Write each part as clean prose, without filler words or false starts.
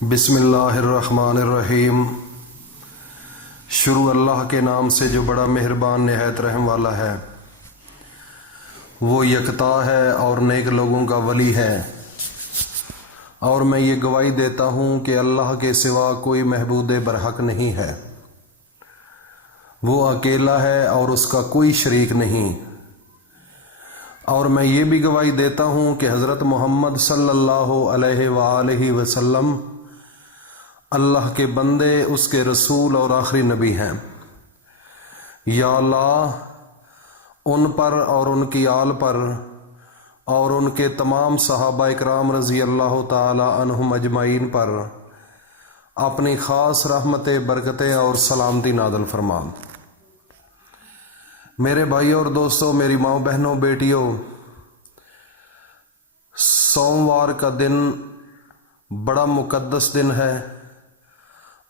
बिस्मिल्लाहिर्रहमानिर्रहीम। शुरू अल्लाह के नाम से जो बड़ा मेहरबान निहायत रहम वाला है। वो यकता है और नेक लोगों का वली है। और मैं ये गवाही देता हूँ कि अल्लाह के सिवा कोई महबूद बरहक नहीं है। वो अकेला है और उसका कोई शरीक नहीं। और मैं ये भी गवाही देता हूँ कि हज़रत मोहम्मद सल्लल्लाहु अलैहि वसल्लम अल्लाह के बंदे, उसके रसूल और आखिरी नबी हैं। या अल्लाह उन पर और उनकी आल पर और उनके तमाम सहाबा इकराम रज़ी अल्लाह ताला अन्हुम अजमाइन पर अपनी ख़ास रहमत बरकतें और सलामती नाज़िल फरमा। मेरे भाइयों और दोस्तों, मेरी माँ बहनों बेटियों, सोमवार का दिन बड़ा मुकद्दस दिन है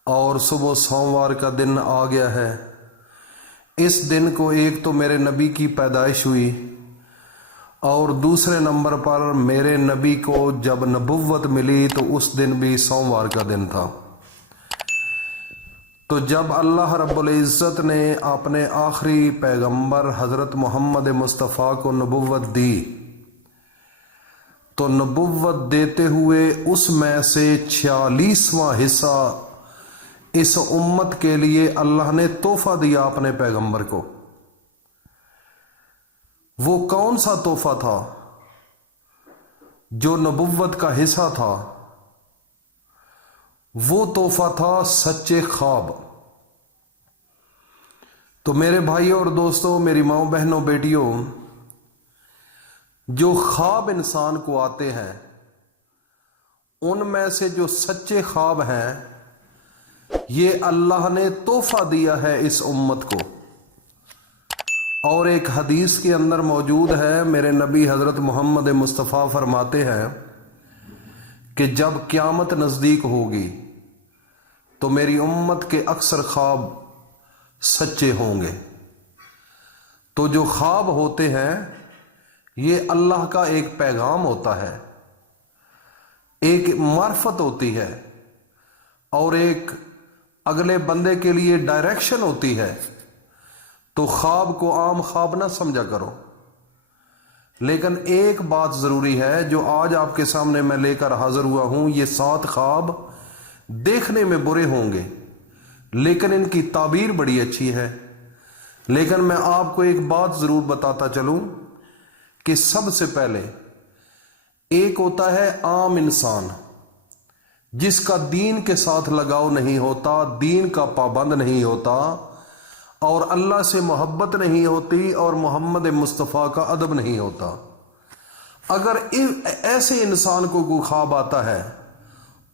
और सुबह सोमवार का दिन आ गया है। इस दिन को एक तो मेरे नबी की पैदाइश हुई और दूसरे नंबर पर मेरे नबी को जब नबुव्वत मिली तो उस दिन भी सोमवार का दिन था। तो जब अल्लाह रब्बुल इज़्ज़त ने अपने आखिरी पैगंबर हज़रत मोहम्मद मुस्तफ़ा को नबुव्वत दी, तो नबुव्वत देते हुए उसमें से 46वां हिस्सा इस उम्मत के लिए अल्लाह ने तोहफा दिया अपने पैगंबर को। वो कौन सा तोहफा था जो नबुव्वत का हिस्सा था? वो तोहफा था सच्चे ख्वाब। तो मेरे भाइयों और दोस्तों, मेरी माँओं बहनों बेटियों, जो ख्वाब इंसान को आते हैं उनमें से जो सच्चे ख्वाब हैं, ये अल्लाह ने तोहफा दिया है इस उम्मत को। और एक हदीस के अंदर मौजूद है, मेरे नबी हज़रत मोहम्मद मुस्तफ़ा फरमाते हैं कि जब क़यामत नज़दीक होगी तो मेरी उम्मत के अक्सर ख्वाब सच्चे होंगे। तो जो ख्वाब होते हैं ये अल्लाह का एक पैगाम होता है, एक मार्फत होती है और एक अगले बंदे के लिए डायरेक्शन होती है। तो ख्वाब को आम ख्वाब ना समझा करो। लेकिन एक बात ज़रूरी है जो आज आपके सामने मैं लेकर हाजिर हुआ हूँ, ये 7 ख्वाब देखने में बुरे होंगे लेकिन इनकी ताबीर बड़ी अच्छी है। लेकिन मैं आपको एक बात ज़रूर बताता चलूँ कि सबसे पहले एक होता है आम इंसान जिसका दीन के साथ लगाव नहीं होता, दीन का पाबंद नहीं होता और अल्लाह से मोहब्बत नहीं होती और मोहम्मद मुस्तफ़ा का अदब नहीं होता। अगर ऐसे इंसान को कोई ख्वाब आता है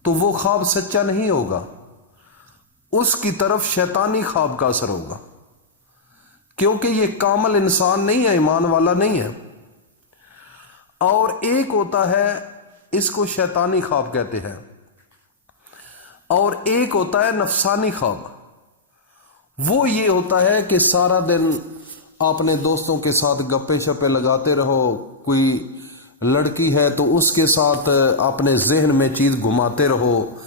तो वो ख्वाब सच्चा नहीं होगा, उसकी तरफ शैतानी ख्वाब का असर होगा, क्योंकि ये कामल इंसान नहीं है, ईमान वाला नहीं है। और एक होता है, इसको शैतानी ख्वाब कहते हैं, और एक होता है नफसानी ख्वाब। वो ये होता है कि सारा दिन अपने दोस्तों के साथ गप्पे शप्पे लगाते रहो, कोई लड़की है तो उसके साथ अपने जहन में चीज़ घुमाते रहो,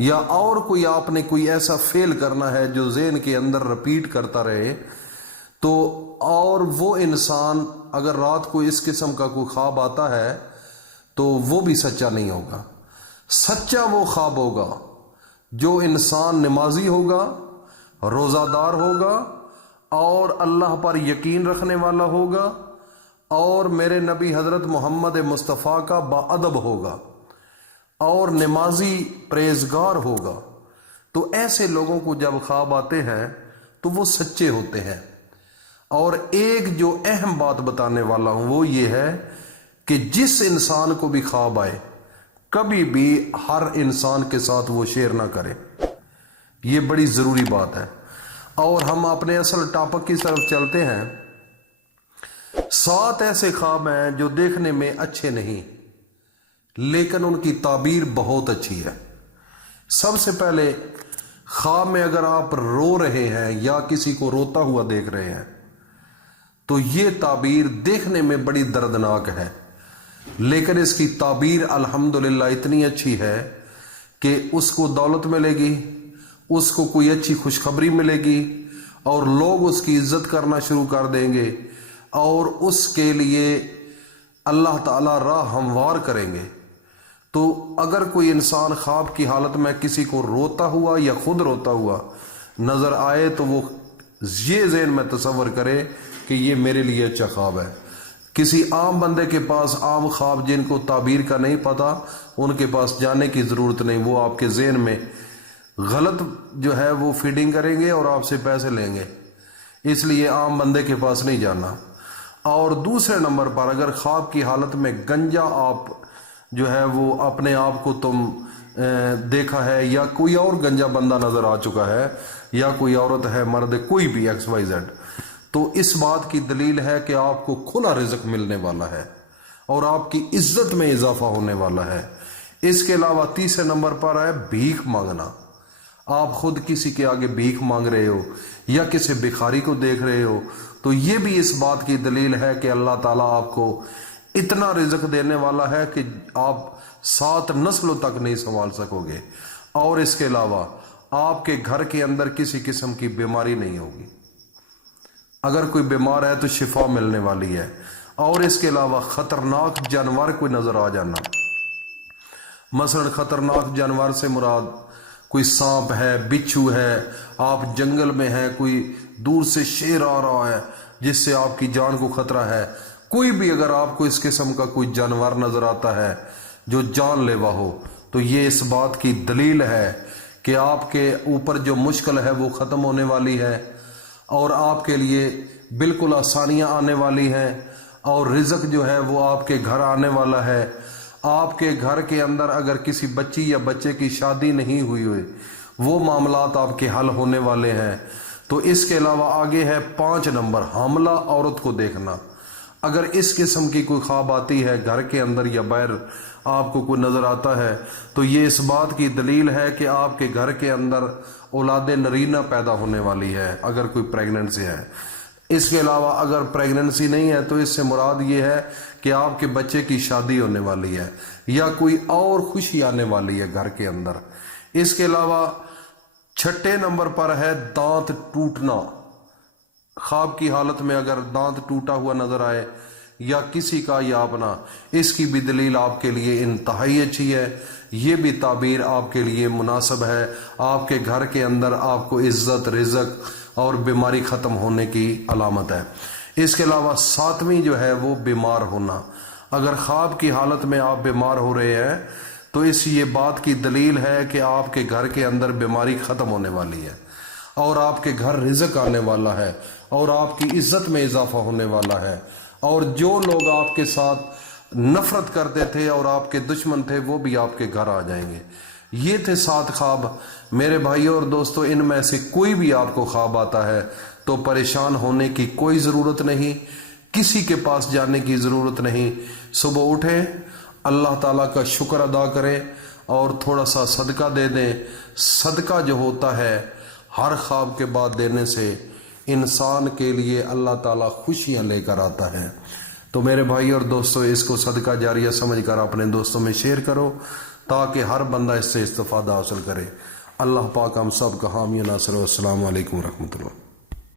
या और कोई आपने कोई ऐसा फेल करना है जो जहन के अंदर रिपीट करता रहे। तो और वो इंसान अगर रात को इस किस्म का कोई ख्वाब आता है तो वो भी सच्चा नहीं होगा। सच्चा वो ख्वाब होगा जो इंसान नमाजी होगा, रोज़ादार होगा और अल्लाह पर यकीन रखने वाला होगा और मेरे नबी हज़रत मोहम्मद मुस्तफ़ा का बाअदब होगा और नमाजी परहेज़गार होगा। तो ऐसे लोगों को जब ख्वाब आते हैं तो वो सच्चे होते हैं। और एक जो अहम बात बताने वाला हूँ वो ये है कि जिस इंसान को भी ख्वाब आए कभी भी हर इंसान के साथ वो शेयर ना करे। ये बड़ी ज़रूरी बात है। और हम अपने असल टॉपिक की तरफ चलते हैं। 7 ऐसे ख्वाब हैं जो देखने में अच्छे नहीं लेकिन उनकी ताबीर बहुत अच्छी है। सबसे पहले, ख्वाब में अगर आप रो रहे हैं या किसी को रोता हुआ देख रहे हैं तो ये ताबीर देखने में बड़ी दर्दनाक है, लेकिन इसकी ताबीर अल्हम्दुलिल्लाह इतनी अच्छी है کہ اس کو دولت ملے گی، اس کو کوئی اچھی خوشخبری ملے گی اور لوگ اس کی عزت کرنا شروع کر دیں گے اور اس کے لیے اللہ تعالیٰ راہ ہموار کریں گے۔ تو اگر کوئی انسان خواب کی حالت میں کسی کو روتا ہوا یا خود روتا ہوا نظر آئے تو وہ یہ ذہن میں تصور کرے کہ یہ میرے لیے اچھا خواب ہے۔ کسی عام بندے کے پاس عام خواب جن کو تعبیر کا نہیں پتا ان کے پاس جانے کی ضرورت نہیں، وہ آپ کے ذہن میں غلط جو ہے وہ فیڈنگ کریں گے اور آپ سے پیسے لیں گے، اس لیے عام بندے کے پاس نہیں جانا۔ اور دوسرے نمبر پر اگر خواب کی حالت میں گنجا آپ جو ہے وہ اپنے آپ کو تم دیکھا ہے یا کوئی اور گنجا بندہ نظر آ چکا ہے یا کوئی عورت ہے مرد کوئی بھی XYZ، تو اس بات کی دلیل ہے کہ آپ کو کھلا رزق ملنے والا ہے اور آپ کی عزت میں اضافہ ہونے والا ہے۔ اس کے علاوہ تیسرے نمبر پر ہے بھیک مانگنا۔ آپ خود کسی کے آگے بھیک مانگ رہے ہو یا کسی بھکاری کو دیکھ رہے ہو تو یہ بھی اس بات کی دلیل ہے کہ اللہ تعالیٰ آپ کو اتنا رزق دینے والا ہے کہ آپ 7 نسلوں تک نہیں سنبھال سکو گے، اور اس کے علاوہ آپ کے گھر کے اندر کسی قسم کی بیماری نہیں ہوگی۔ اگر کوئی بیمار ہے تو شفا ملنے والی ہے۔ اور اس کے علاوہ خطرناک جانور کوئی نظر آ جانا، مثلا خطرناک جانور سے مراد کوئی سانپ ہے، بچھو ہے، آپ جنگل میں ہیں، کوئی دور سے شیر آ رہا ہے جس سے آپ کی جان کو خطرہ ہے، کوئی بھی اگر آپ کو اس قسم کا کوئی جانور نظر آتا ہے جو جان لیوا ہو تو یہ اس بات کی دلیل ہے کہ آپ کے اوپر جو مشکل ہے وہ ختم ہونے والی ہے اور آپ کے لیے بالکل آسانیاں آنے والی ہیں اور رزق جو ہے وہ آپ کے گھر آنے والا ہے۔ آپ کے گھر کے اندر اگر کسی بچی یا بچے کی شادی نہیں ہوئی وہ معاملات آپ کے حل ہونے والے ہیں۔ تو اس کے علاوہ آگے ہے 5 نمبر حاملہ عورت کو دیکھنا۔ اگر اس قسم کی کوئی خواب آتی ہے گھر کے اندر یا باہر آپ کو کوئی نظر آتا ہے تو یہ اس بات کی دلیل ہے کہ آپ کے گھر کے اندر اولاد نرینہ پیدا ہونے والی ہے اگر کوئی پریگننسی ہے۔ اس کے علاوہ اگر پریگننسی نہیں ہے تو اس سے مراد یہ ہے کہ آپ کے بچے کی شادی ہونے والی ہے یا کوئی اور خوشی آنے والی ہے گھر کے اندر۔ اس کے علاوہ 6 نمبر پر ہے دانت ٹوٹنا۔ خواب کی حالت میں اگر دانت ٹوٹا ہوا نظر آئے یا کسی کا یا اپنا، اس کی بھی دلیل آپ کے لیے انتہائی اچھی ہے، یہ بھی تعبیر آپ کے لیے مناسب ہے۔ آپ کے گھر کے اندر آپ کو عزت، رزق اور بیماری ختم ہونے کی علامت ہے۔ اس کے علاوہ 7ویں جو ہے وہ بیمار ہونا۔ اگر خواب کی حالت میں آپ بیمار ہو رہے ہیں تو اس یہ بات کی دلیل ہے کہ آپ کے گھر کے اندر بیماری ختم ہونے والی ہے اور آپ کے گھر رزق آنے والا ہے اور آپ کی عزت میں اضافہ ہونے والا ہے، اور جو لوگ آپ کے ساتھ نفرت کرتے تھے اور آپ کے دشمن تھے وہ بھی آپ کے گھر آ جائیں گے۔ یہ تھے 7 خواب۔ میرے بھائیوں اور دوستوں، ان میں سے کوئی بھی آپ کو خواب آتا ہے تو پریشان ہونے کی کوئی ضرورت نہیں، کسی کے پاس جانے کی ضرورت نہیں۔ صبح اٹھیں، اللہ تعالیٰ کا شکر ادا کریں اور تھوڑا سا صدقہ دے دیں۔ صدقہ جو ہوتا ہے ہر خواب کے بعد دینے سے انسان کے لیے اللہ تعالیٰ خوشیاں لے کر آتا ہے۔ تو میرے بھائی اور دوستوں، اس کو صدقہ جاریہ سمجھ کر اپنے دوستوں میں شیئر کرو تاکہ ہر بندہ اس سے استفادہ حاصل کرے۔ اللہ پاک ہم سب کا حامی و ناصر۔ السلام علیکم ورحمۃ اللہ۔